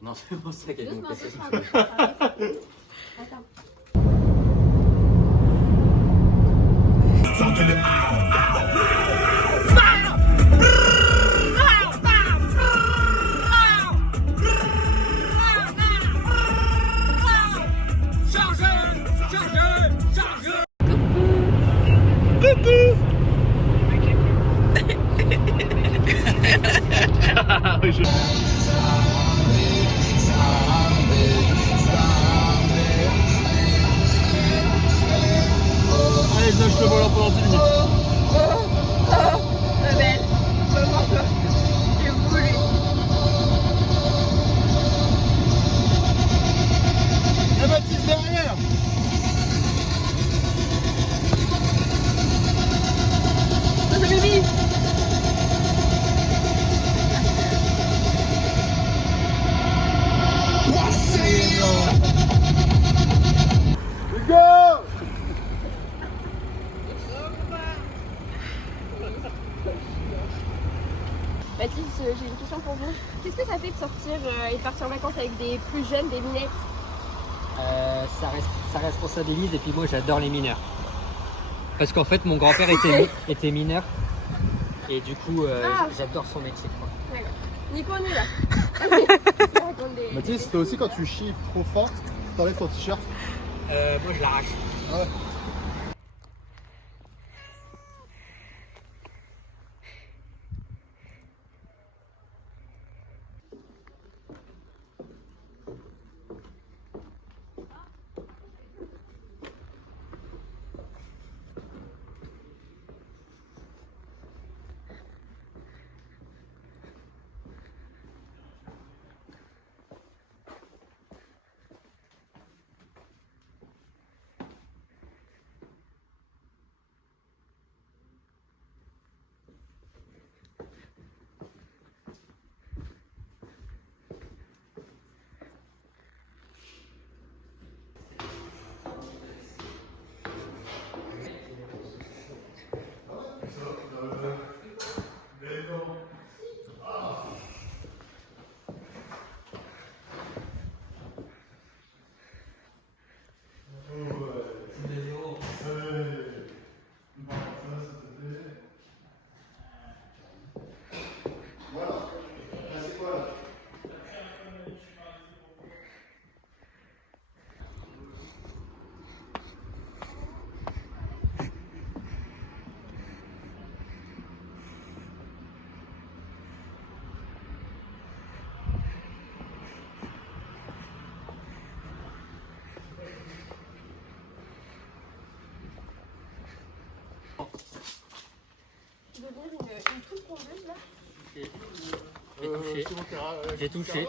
Non, c'est pour ça qu'elle Doucement, nous fait doucement, ça. doucement. Attends. Allez, je lâche le volant pendant 10 minutes. Belle, maman, j'ai voulu. Et Baptiste derrière. Ça fait vite. Go! Baptiste, j'ai une question pour vous. Qu'est-ce que ça fait de sortir et de partir en vacances avec des plus jeunes, des minettes? Ça responsabilise et puis moi j'adore les mineurs. Parce qu'en fait mon grand-père était mineur et du coup j'adore son métier. Quoi. D'accord. Nico, on est là. Raconte des- Mathis, toi aussi quand tu chies trop fort, t'enlèves ton t-shirt. Moi je l'arrache. Ah ouais. Tu veux dire une truc tombeuse là? J'ai touché.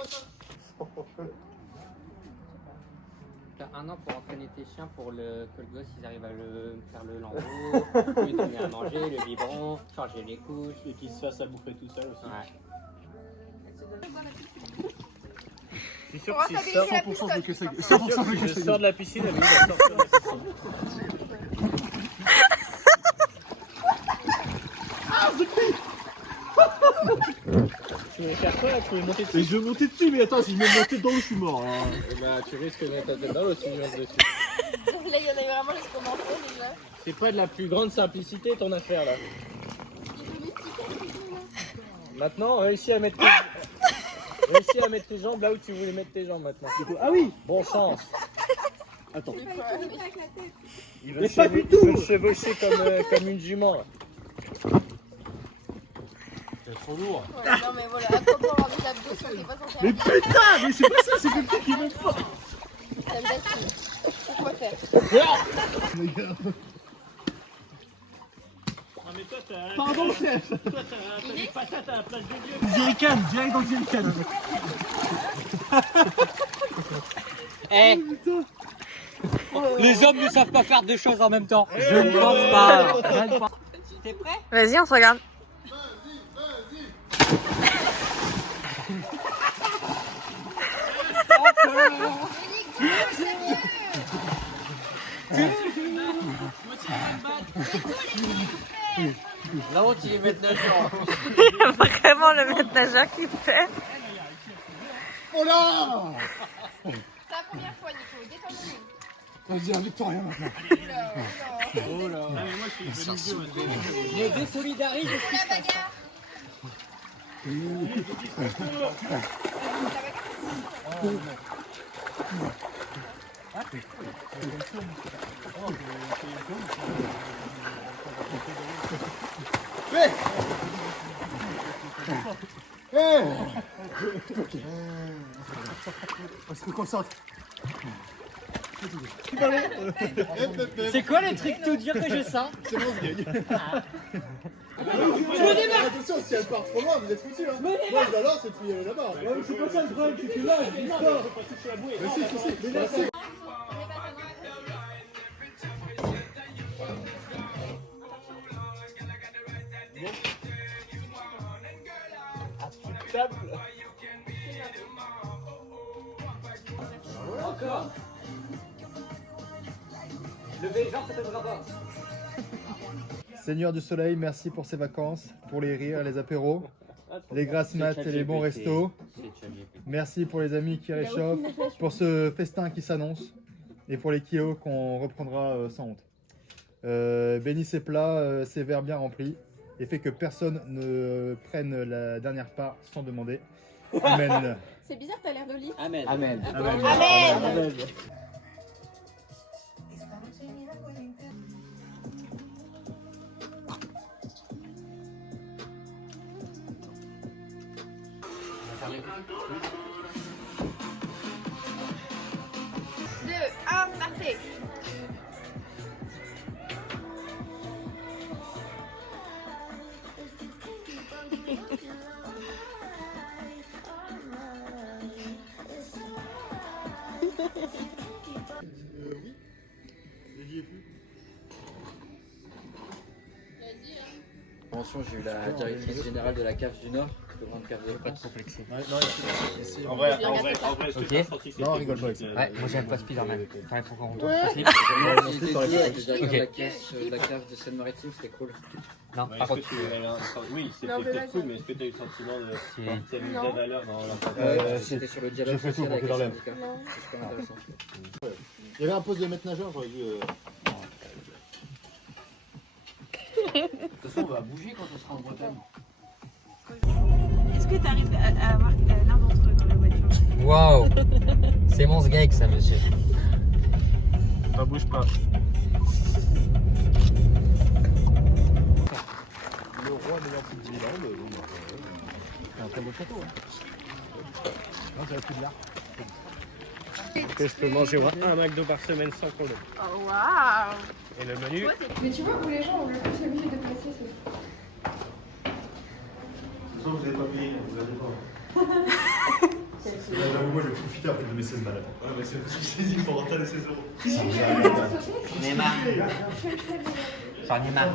T'as 1 an pour entraîner tes chiens pour que le gosse ils arrivent à faire le lambeau, lui donner à manger, le biberon, changer les couches. Et qu'il se fasse à bouffer tout seul aussi. Ouais. Je suis sûr On va que si je stabiliser sors la 100% piscine. de que ça. 100% de que Je sors de la piscine, elle va sortir de la piscine. Tu veux faire quoi là? Tu veux monter dessus? Et je vais monter dessus, mais attends, si je me montais dedans, je suis mort. Hein. Eh ben, tu risques de mettre ta tête dans l'eau si tu montes dessus. Là, il y en a vraiment jusqu'au menton déjà. C'est pas de la plus grande simplicité ton affaire là. Maintenant, réussis à mettre tes jambes là où tu voulais mettre tes jambes maintenant. Ah oui. Bon chance. Attends. Il Mais pas du tout. Il veut chevaucher comme une jument là. C'est trop lourd. Ouais, non mais voilà, à quoi bon avoir des abdos si on sait pas s'en Mais faire? putain, mais c'est pas ça, c'est quelqu'un qui m'aime pas. Ça me baisse. Pourquoi faire? Ah mais toi t'as... Pardon, chef. Toi t'as des patates à la place de Dieu. Jerrycan, direct dans le jerrycan. Eh, les hommes ne savent pas faire deux choses en même temps. Je ne pense pas. T'es prêt? Vas-y, on se regarde. La honte, il est maître nageur. Il y a vraiment le maître nageur qui fait. Oh là! C'est la première fois, Nico. Détends-nous. Vas-y, un Victorien maintenant. Oh là. Oh là! Moi je suis venu vieux. Me désolidarise. C'est la bagarre. Hey! Hey! On se concentre. C'est quoi le truc tout dur que je sens? C'est bon, je gagne. Attention, si elle part trop loin, vous êtes foutus. Hein. Moi, je la lance et puis elle est là-bas. Ouais, mais c'est pas ça le problème, c'est que là, elle glisse pas. Mais si. Mais là, c'est. Encore. Levez les jambes, ça t'aidera pas. Seigneur du Soleil, merci pour ces vacances, pour les rires, les apéros, les grasses mat et les bons restos. Merci pour les amis qui réchauffent, pour ce festin qui s'annonce et pour les kilos qu'on reprendra sans honte. Bénis ces plats, ces verres bien remplis et fait que personne ne prenne la dernière part sans demander. Amen. C'est bizarre, t'as l'air de lit. Amen. Amen. Amen. Deux, un, partez. Mention, j'ai eu la directrice générale de la CAF du Nord, de grande CAF de France. En vrai, Ok. Non, rigole pas avec ça. Ouais, moi j'aime pas Spider-Man. Enfin, il faut qu'on retourne. La caisse de la CAF de Seine-Maritime, c'était cool. Non, par contre, Oui, c'était peut-être cool, mais est-ce que tu as eu le sentiment de. c'est- T'as mis des valeurs dans C'était sur le dialogue j'ai fait tout social pour avec que les dans l'air. syndicats. C'est super intéressant. Il y avait un poste de maître nageur, j'aurais vu. De toute façon, on va bouger quand on sera en Bretagne. Est-ce que tu arrives à avoir l'un d'entre eux dans la voiture? Waouh. C'est mon sgeg ça, monsieur. Ça bouge pas. Le roi n'ayant plus de Disneyland, c'est un très beau château. Non, j'avais plus de l'art. Que je peux manger un McDo par semaine sans problème. Oh, waouh. Et le menu, Mais tu vois où les gens ont le plus obligé de placer ce. De toute façon, vous n'avez pas payé, vous l'avez pas. J'avoue, moi, j'ai profité après de mes 16 balles. Ouais, mais c'est dit pour rentrer les 16 euros. J'en ai marre. J'en ai marre.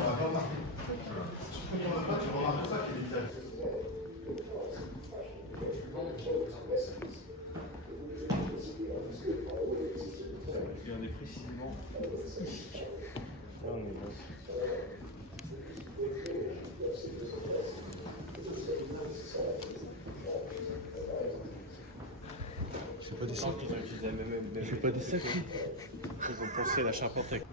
Il y en a précisément. C'est pas des sacs. Ils font pas des sacs. Ils ont pensé à la charpente avec.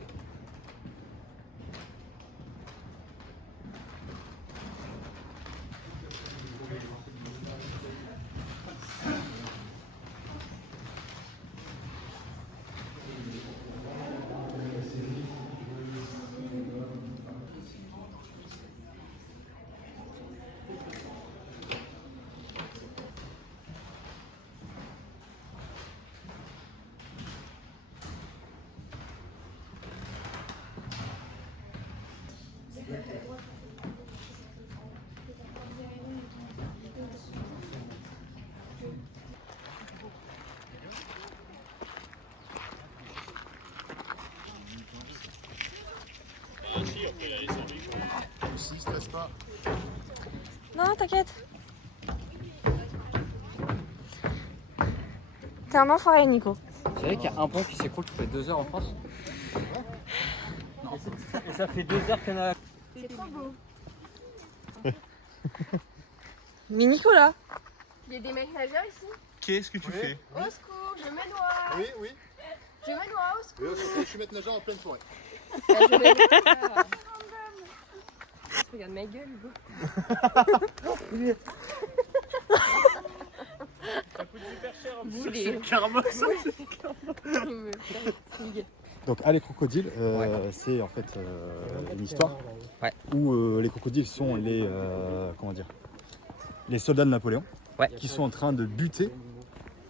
Aussi, stresse pas. Non, t'inquiète. T'es un enfoiré, Nico. C'est vrai qu'il y a un pont qui s'écroule toutes les 2 heures en France. Et ça fait 2 heures qu'on a. C'est trop beau. Mais Nico, là. Il y a des mecs nageurs ici? Qu'est-ce que tu fais? Au secours, je me noie. Oui, oui. Je me noie, au secours. Je suis maître nageur en pleine forêt. Je me noie. Regarde ma gueule, Hugo. Ça coûte super cher en bout. C'est karma ça. Donc à les crocodiles, c'est en fait une histoire où les crocodiles sont les comment dire, les soldats de Napoléon qui sont en train de buter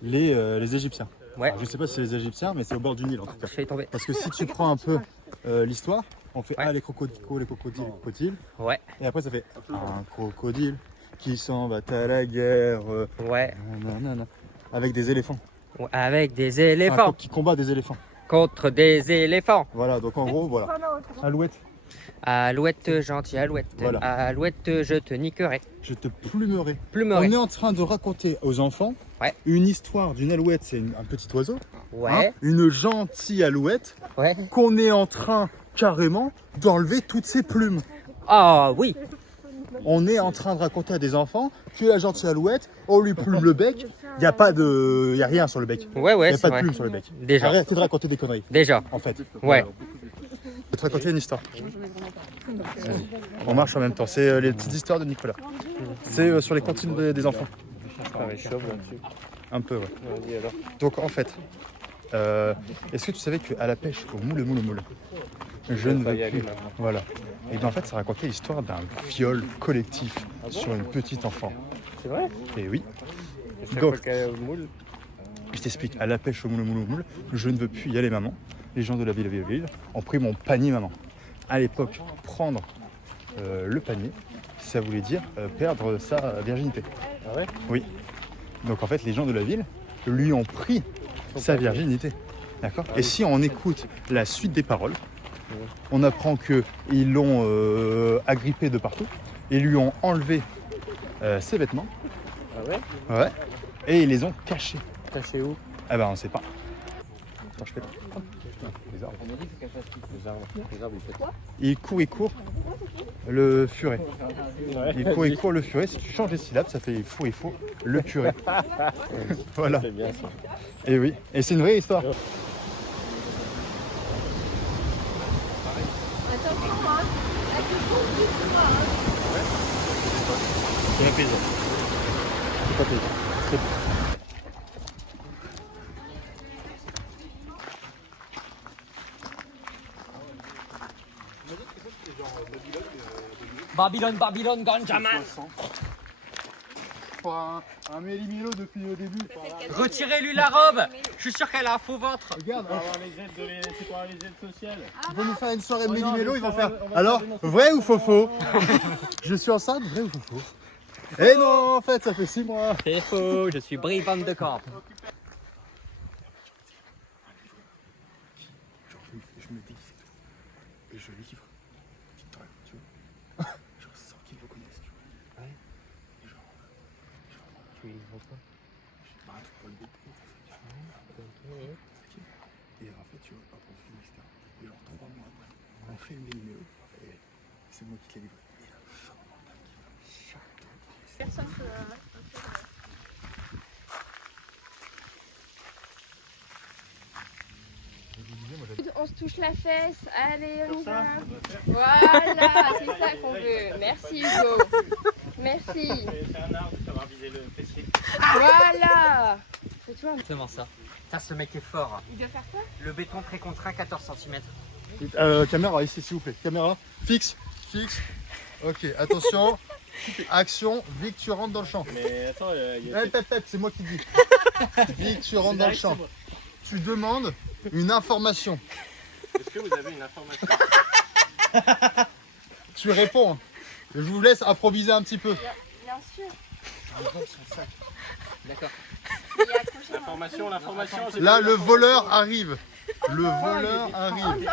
les Égyptiens. Alors, je sais pas si c'est les Égyptiens, mais c'est au bord du Nil en tout cas. Parce que si tu prends un peu l'histoire, on fait les crocodiles, les crocodiles. Ouais. Et après ça fait un crocodile qui s'en va à la guerre. Nanana, avec des éléphants. Avec des éléphants. Enfin, qui combat des éléphants. Contre des éléphants. Voilà, donc en gros, voilà. Alouette. Alouette, gentille alouette. Voilà. Alouette, je te niquerai. Je te plumerai. Plumerai. On est en train de raconter aux enfants une histoire d'une alouette, c'est un petit oiseau. Une gentille alouette qu'on est en train carrément d'enlever toutes ses plumes. Ah oui. On est en train de raconter à des enfants que la gentille alouette, on lui plume le bec. Il n'y a pas de, y a rien sur le bec. Ouais, Il n'y a pas de vrai. plume sur le bec. Déjà. Arrêtez de raconter des conneries. Déjà. En fait. Ouais. Je vais te raconter une histoire. Vas-y. On marche en même temps. C'est les petites histoires de Nicolas. C'est sur les cantines des enfants. Un peu, ouais. Vas-y alors. Donc en fait, est-ce que tu savais qu'à la pêche, au moule, je ne veux plus. Voilà. Et bien en fait, ça racontait l'histoire d'un viol collectif sur une petite enfant. C'est vrai? Et oui. Chaque Donc, fois qu'elle est au moule. je t'explique, à la pêche au moule, je ne veux plus y aller maman. Les gens de la ville ont pris mon panier maman. À l'époque, prendre le panier, ça voulait dire perdre sa virginité. Ah ouais? Oui. Donc en fait, les gens de la ville lui ont pris sa virginité. D'accord? Et si on écoute la suite des paroles, on apprend qu'ils l'ont agrippé de partout et lui ont enlevé ses vêtements. Ah ouais? Ouais. Et ils les ont cachés. Caché où? Ah ben on sait pas. Attends, je fais pas. Les arbres. Les arbres, ils font. Il court le furet. Il court le furet. Si tu changes les syllabes, ça fait il faut le furet. Voilà. C'est bien ça. Et oui. Et c'est une vraie histoire. Attention, hein. La question du soir, hein. C'est un plaisir. C'est pas plaisir. C'est bon. Babylone, Ganjaman. Un méli-mélo depuis le début. Retirez-lui la robe. Je suis sûr qu'elle a un faux ventre. Regarde, C'est pour les aides sociales. ils vont nous faire une soirée de méli-mélo, ils vont faire. Alors, vrai ou faux? Je suis enceinte, vrai ou faux? Eh non, en fait, ça fait 6 mois. C'est faux, je suis Brie Van de Kamp. Je me déguise et je livre Victoria, tu vois. Genre sans qu'ils le connaissent, tu vois. Ouais. Et genre, tu livres quoi? Je sais pas, un truc pour le bébé. Et en fait, tu vois, on filme, etc. Et genre 3 mois après, on fait une méli-mélo. Et c'est moi qui te l'ai livré. Et là, choc mental qui va chaque Personne peut. On se touche la fesse, allez on y va. Voilà, c'est ça qu'on veut. Merci Hugo. Merci. C'est un art de savoir viser le fessier. Voilà. C'est toi. Exactement ça. Ça, ce mec est fort. Il doit faire quoi? Le béton très contraint, 14 cm. Caméra, ici s'il vous plaît. Caméra, fixe. Ok, attention. Action, Vic, tu rentres dans le champ. Mais attends, il y a. C'est moi qui dis. Vic, tu rentres dans le champ. Tu demandes une information. Est-ce que vous avez une information? Tu réponds. Je vous laisse improviser un petit peu. Bien sûr. D'accord. Il est accroché. L'information. Là, le voleur arrive. Le voleur arrive.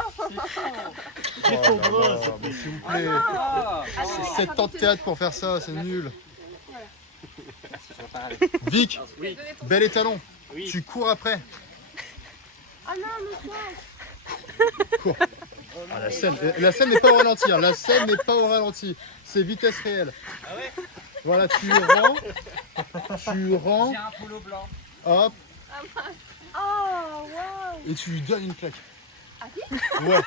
Oh là là, mais s'il vous plaît. C'est 7 ans de théâtre pour faire ça, c'est nul. Vic, bel étalon. Tu cours après. Oh non, mais Cours. Ah, la scène n'est pas au ralenti. La scène n'est pas au ralenti. C'est vitesse réelle. Ah ouais? Voilà, tu rends. J'ai un polo blanc. Hop, Oh, wow. et tu lui donnes une claque. Ah oui? Ouais,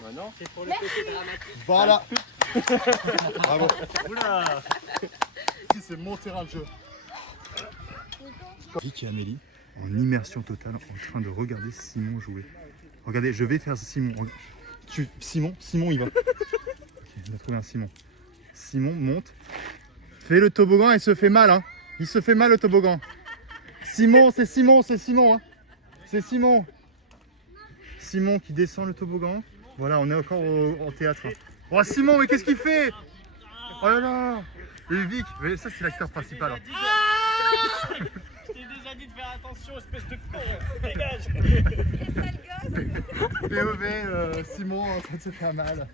Bah non, c'est pour le côté dramatique. voilà. Bravo. Oula. Ici, c'est mon terrain de jeu. Vic et Amélie, en immersion totale, en train de regarder Simon jouer. Regardez, je vais faire Simon. Simon, il va. Ok, on a trouvé un Simon. Simon monte. Fais le toboggan, il se fait mal, hein. Il se fait mal le toboggan. Simon, c'est Simon, hein. C'est Simon. Simon qui descend le toboggan. Voilà, on est encore en théâtre. Hein. Oh Simon, mais qu'est-ce qu'il fait? Oh là là. Et Vic, mais ça c'est l'acteur principal. Hein. Je t'ai déjà dit de faire attention, espèce de con. Dégage. POV, Simon en train de se faire mal.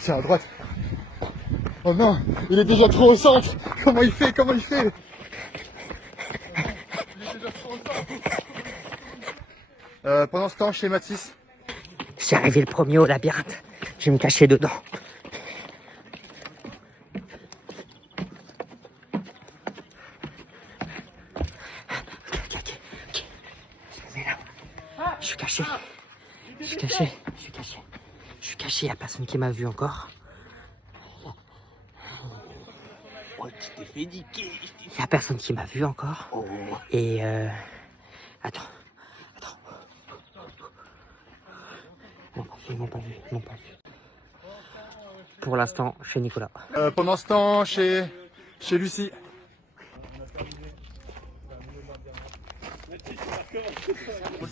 Tiens, à droite. Oh non, il est déjà trop au centre. Comment il fait? Il est déjà trop au centre. Pendant ce temps, chez Mathis. Je suis arrivé le premier au labyrinthe. Je vais me cacher dedans. Ok. Je me mets là. Je suis caché. Il n'y a personne qui m'a vu encore. Oh, tu t'es fait niquer. Il n'y a personne qui m'a vu encore. Et attends. Ils m'ont pas vu. Pour l'instant, chez Nicolas. Pendant ce temps, chez Lucie.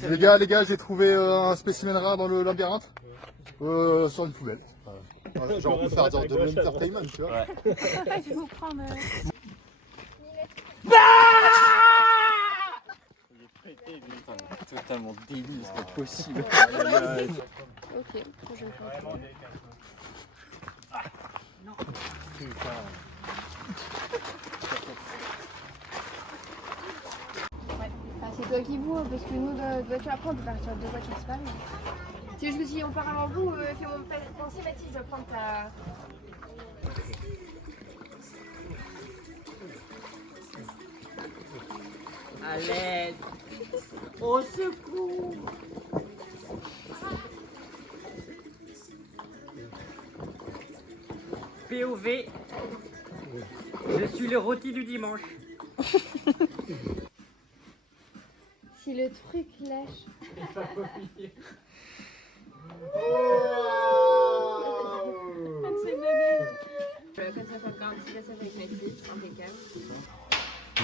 Les gars, j'ai trouvé un spécimen rare dans le labyrinthe. Sur une poubelle. Genre on peut faire de l'entertainment, tu vois. Je vais vous prendre. Totalement débile, c'est pas possible. Ok, prochaine fois. C'est toi qui vois, parce que nous, dans notre voiture, après, on peut partir de deux voitures, c'est pas mal. C'est juste que si on part avant vous, fais-moi penser, Mathis, je vais prendre ta... À l'aide. Au secours. POV. Je suis le rôti du dimanche. Si le truc lâche...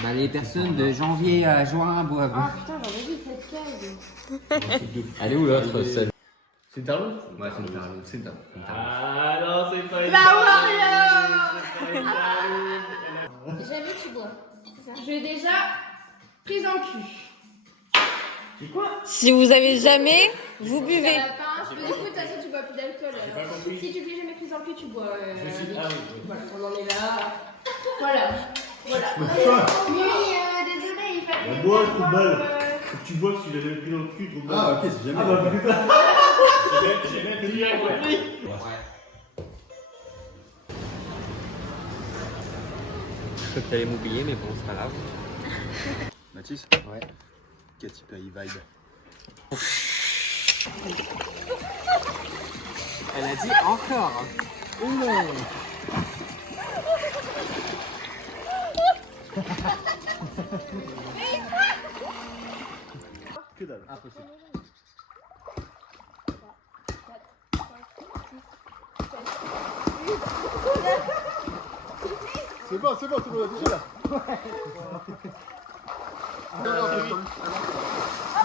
Bah, les personnes de janvier à juin boivent. Ah putain, j'en ai vu cette case. Elle est où l'autre celle? C'est une tarlouse? Ouais, c'est une tarlouse. C'est une tarlouse. Ah non, c'est pas une Jamais tu bois. Je l'ai déjà prise en cul. Si vous avez jamais, vous buvez. Ça va pas, du coup, de toute façon, tu bois plus d'alcool. Si tu ne l'as jamais prise en cul, tu bois. Voilà, on en est là. Voilà. Oui, désolé, il fallait. Bah, bois, trop mal. Faut que tu bois si tu l'as jamais pris dans le cul, trop mal. Ah ok, c'est jamais. Ah bah putain. J'ai même bien compris. Je crois que t'allais m'oublier, mais bon, c'est pas grave. Mathis? Ouais. Katy Perry vibe. Elle a dit encore. Oh non. Que dalle. Impossible. C'est bon, tout le monde a déjà là.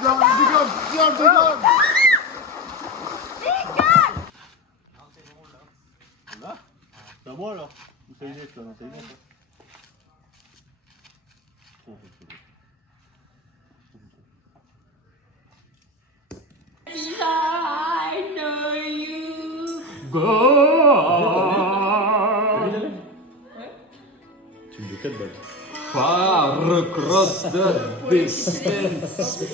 Viens, le dégomme. C'est à moi alors? Ou t'as une autre là? Non, t'as une autre. Tu me dis 4 balles. Far across the distance.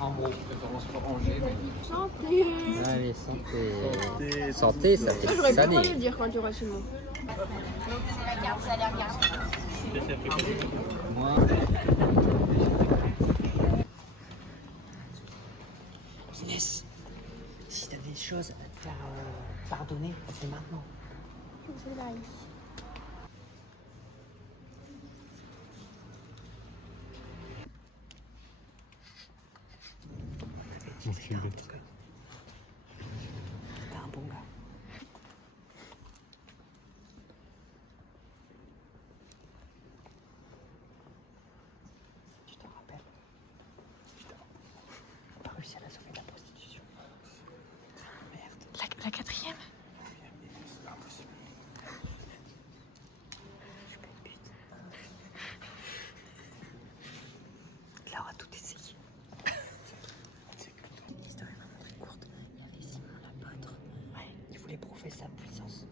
En gros, préférence pour Angers. Santé. Allez, santé. Santé, ça fait Ça, j'aurais pas le droit de salé. le dire quand tu auras chez moi. Moi, Inès, si t'as des choses à te faire pardonner, c'est maintenant. T'es un bon gars. Tu te rappelles? On a réussi à la sauver de la prostitution. Merde. La quatrième? C'est pas possible. Je suis pas une pute. Il aura tout essayé. L'histoire est vraiment très courte. Il y avait Simon l'apôtre. Ouais, il voulait prouver sa puissance.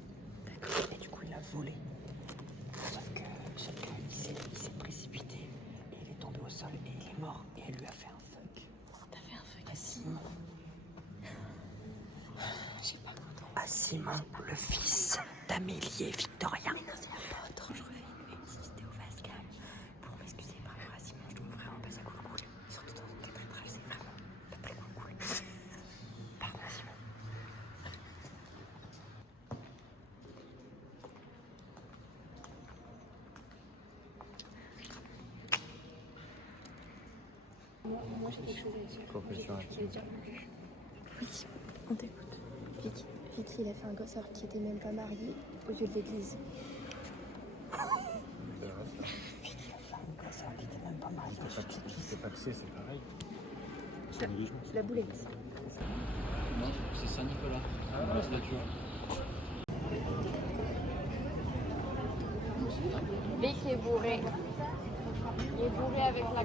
D'accord. Et du coup, il a volé. Sauf que il s'est précipité. Et il est tombé au sol et il est mort. Et elle lui a fait un fuck. T'as fait un fuck à Simon? Je sais pas comment. À Simon, le fils d'Amélie et Victoria. Mais non, c'est l'apôtre. Je refais une petite vidéo Vascal pour m'excuser par rapport à Simon. Je trouve vraiment pas ça cool. Surtout dans une cathédrale, c'est vraiment pas très cool. Pardon, Simon. Moi, j'ai quelque chose à dire. confession. Oui, on t'écoute. Vicky, il a fait un gosse alors qu'il était même pas marié aux yeux de l'église. Vicky, la femme, quoi, ça, qui était même pas mariée. C'est pas que c'est pareil. La boulette. Non, c'est Saint-Nicolas. La statue. Vicky est bourré. Il est bourré avec la...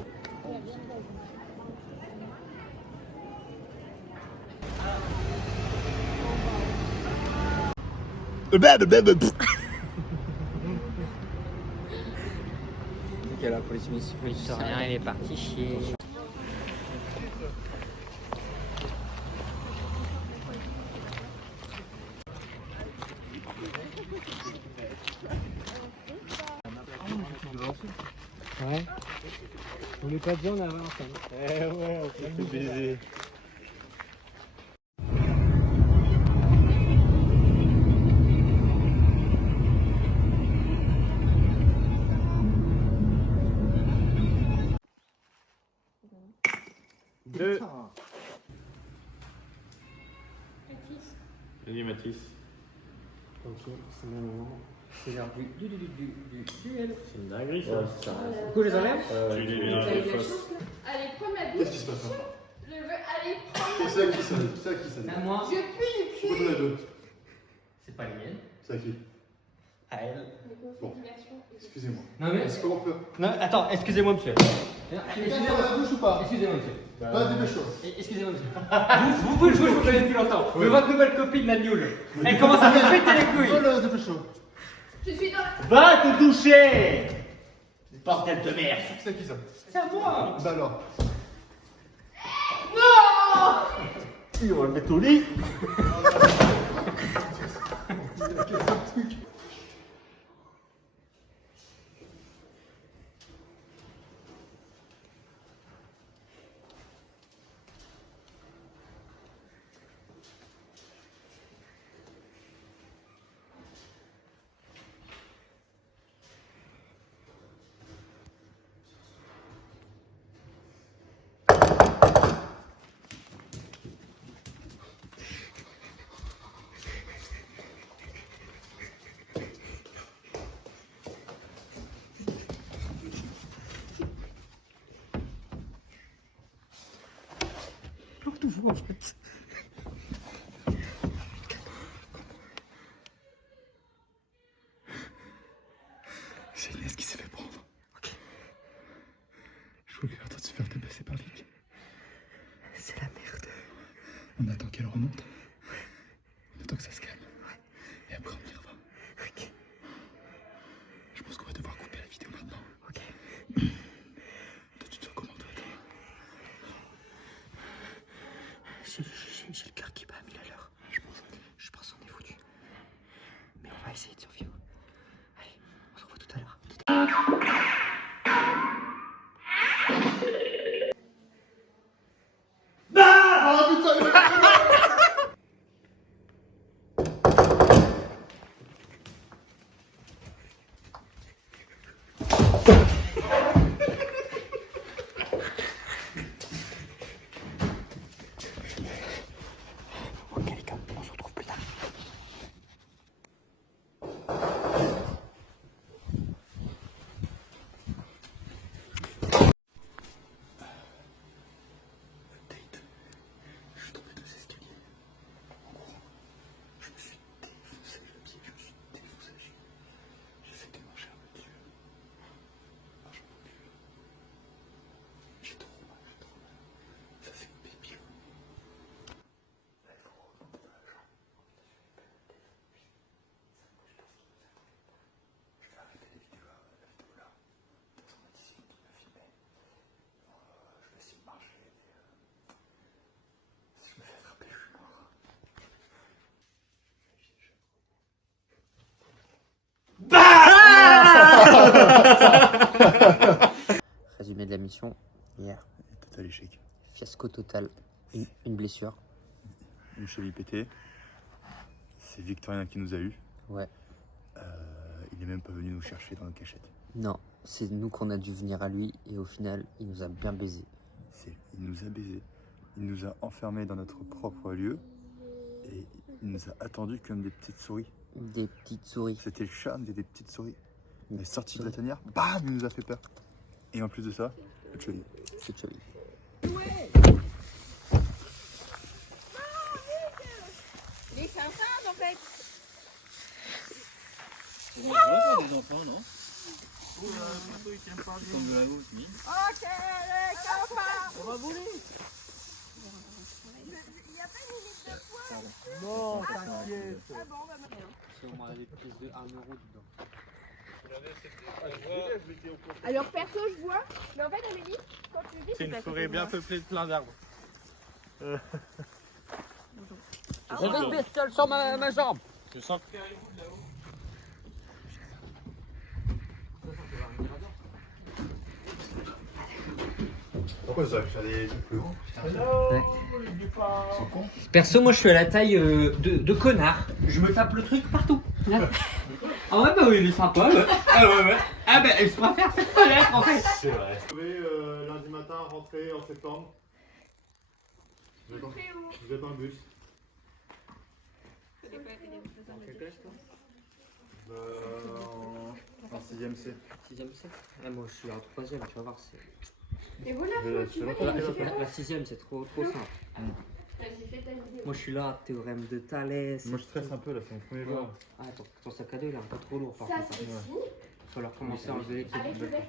Ok, la police municipale, rien, il est parti chier. Ouais. On n'est pas bien en avance. Eh ouais, on peut tout baiser. Deux. Vas-y, Mathis. Ok, c'est mon moment. C'est l'heure du duel. C'est une dinguerie, ça. Du coup, je les enlève Tu les Allez, prends ma Qu'est-ce bouche. qui se passe là? Je veux aller prendre C'est à qui ça? C'est à qui ça? À moi, Je pue du Pourquoi cul. t'en as deux? c'est pas les miennes. C'est à qui? À elle. Bon. Excusez-moi. Non mais. Est-ce qu'on peut. Non, attends, excusez-moi, monsieur. Quelqu'un dans la bouche ou pas? Excusez-moi, monsieur. Va, dépêche-toi. Excusez-moi, monsieur. Vous pouvez jouer, je vous connais depuis longtemps. Mais votre nouvelle copine, la Nioule, elle commence à me péter les couilles. Oh là, dépêche-toi. Je suis dans la... Va te toucher bordel de merde. C'est à qui ça? C'est à moi. Bah alors. On va le mettre au lit. De vous, en fait. C'est Inès qui s'est fait prendre. Ok. Je voulais attendre de se faire dépasser par Vic. C'est la merde. On attend qu'elle remonte. On attend que ça se calme. Ouais. Ok les gars, on se retrouve plus tard. Résumé de la mission hier. Total échec. Fiasco total. Une blessure. Une cheville pétée. C'est Victorien qui nous a eu. Ouais. Il n'est même pas venu nous chercher dans la cachette. Non, c'est nous qu'on a dû venir à lui et au final, il nous a bien baisé. Il nous a baisés. Il nous a enfermés dans notre propre lieu et il nous a attendus comme des petites souris. Des petites souris. C'était le charme des petites souris. Il est sorti de la tanière, bam, il nous a fait peur. Et en plus de ça, c'est joli. C'est joli. Il est sympa en fait. Des enfants, non? Comme de la gauche, oui. Ok, les copains. On va voler. Il n'y a pas une limite de poids. Non, t'inquiète. Ah bon, bah maintenant. C'est au moins des pièces de 1 euro dedans. Alors perso, je vois. Mais en fait, Amélie, quand tu dis, C'est une forêt bien peuplée de plein d'arbres. J'avais une bestiole sur ma jambe. Je sens que... Pourquoi ça va faire des trucs plus grands? Perso, moi je suis à la taille de connard. Je me tape le truc partout. Ah ouais, bah oui, il est sympa. Ouais. Ah ouais, ouais. Ah bah, je préfère cette fenêtre en fait. C'est vrai. Vous pouvez lundi matin rentrer en septembre. Vous êtes dans le bus. En 6ème C. 6ème C. Ah, moi je suis en 3ème, tu vas voir. Et voilà, tu vois, La 6ème, c'est trop simple. Vas-y, fais ta vidéo. Moi je suis là, théorème de Thalès. Moi je stresse un peu là, c'est mon premier jour. Ah, ton sac à dos il est un peu trop lourd par Ça, contre. c'est ici. Il va falloir commencer à enlever les trucs. Avec le bec.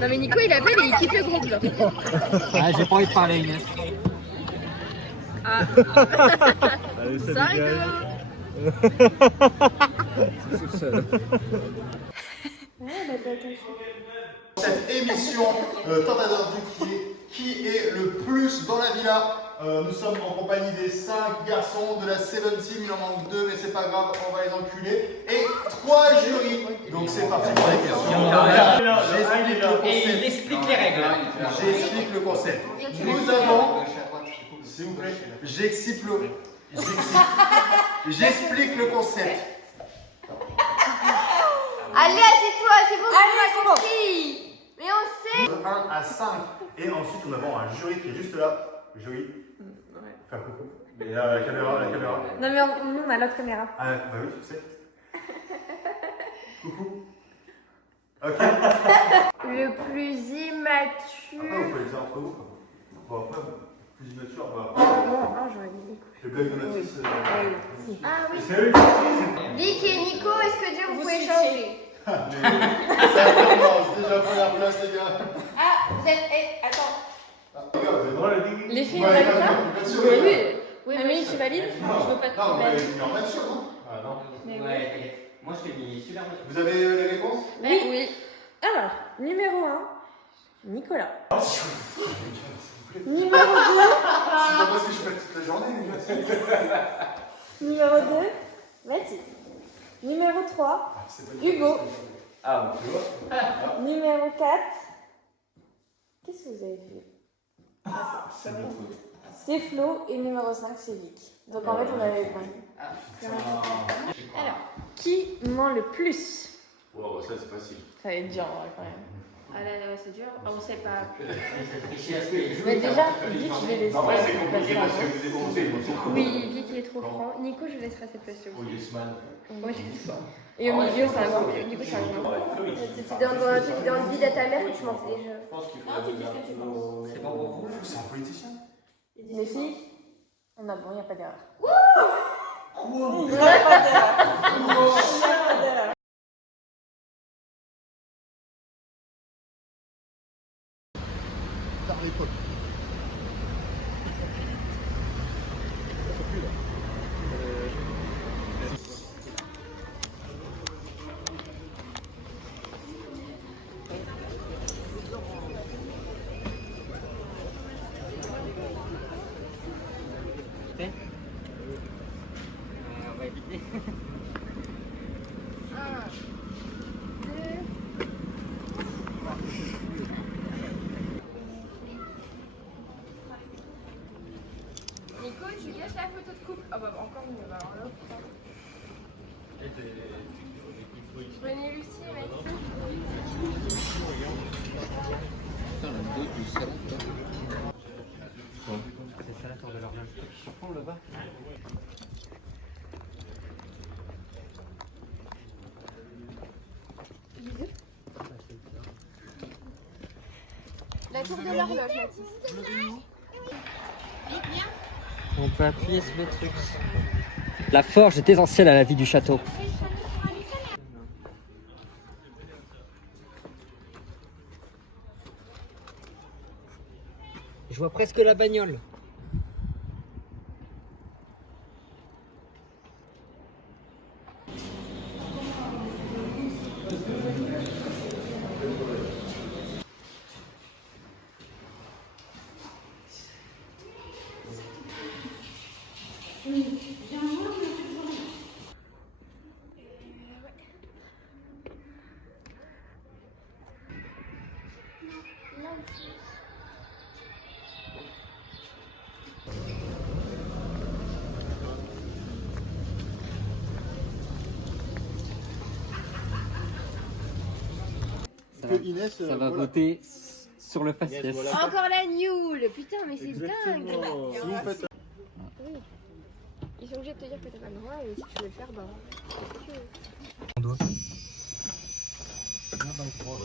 Non mais Nico il appelle et il quitte le groupe là. Ah, j'ai pas envie de parler à Inès. Ah. Ça rigole. Tout seul. Cette émission Tentateur qui est le plus dans la villa. Nous sommes en compagnie des 5 garçons de la 7 team, il en manque 2 mais c'est pas grave, on va les enculer. Et 3 jurys. Donc c'est parti pour la question. J'explique le concept. Et il explique les règles. J'explique le concept. Nous avons, s'il vous plaît, j'explique le concept. Allez, assieds-toi, c'est bon, on a compris. Mais on sait. De 1 à 5. Et ensuite, nous avons un jury qui est juste là. Jury. Faire coucou. Et là, la caméra. Non mais nous on a l'autre caméra. Ah, bah oui, je sais. Coucou. Ok. Le plus immature. Après, vous pouvez le dire entre vous. Bon, après, plus immature, bah. Non, j'aurais dit Nico. Le gars de notice. Ah oui. C'est eux. Vic et Nico, est-ce que déjà vous pouvez changer? Ça commence déjà première place, les gars. Ah, vous êtes. Eh, attends. Les gars, vous êtes dans la ligue. Les filles valident ça? Oui. Oui, Amélie, tu valides? Je veux pas te Non, mais mettre. il est en match, non? Ah non. Ouais, moi je t'ai mis super bien. Vous avez les réponses? Oui. Alors, numéro 1, Nicolas. Numéro 2, pas parce que je fais toute la journée. Numéro 2, Mathilde. Numéro 3, Hugo. Ah, tu vois. Numéro 4, qu'est-ce que vous avez fait? C'est Flo. Et numéro 5, c'est Vic. Donc en fait, on avait point. Alors, qui ment le plus? Wow, ça c'est facile. Ça va être dur quand même. Ah là, là, c'est dur. On sait pas. Mais déjà, Vic, je vais laisser. Non, c'est compliqué parce que vous êtes monté. Oui, Vic il est trop franc. Nico, je laisserai cette place là Oh, yes, man. Ouais, et au milieu, c'est un grand. Nico, c'est un grand. T'étais dans le vide à ta mère et tu mentais déjà. Je pense qu'il faut. Non, tu dis ce que tu penses. C'est bon pour vous? C'est un politicien. Les filles, on a bon, il n'y a pas d'erreur. Quoi? Il n'y a pas d'erreur. Tard l'époque. On va éviter. Nico, tu gâches la photo de couple. Ah bah encore mieux, bah alors là, putain. Prenez Lucie et Mathilde. Putain, la dos du salon, toi. C'est ça la tour de l'horloge. Je prends là-bas. La tour de l'horloge, Mathis. On peut appuyer sur le truc. La forge est essentielle à la vie du château. Je vois presque la bagnole. Que Inès, Ça va voilà. voter sur le faciès. Yes, voilà. Encore la Nioule. Putain, mais c'est dingue. Si vous faites Oui. Ils sont obligés de te dire que t'as pas le droit et si tu veux le faire, bah. bien dans le droit.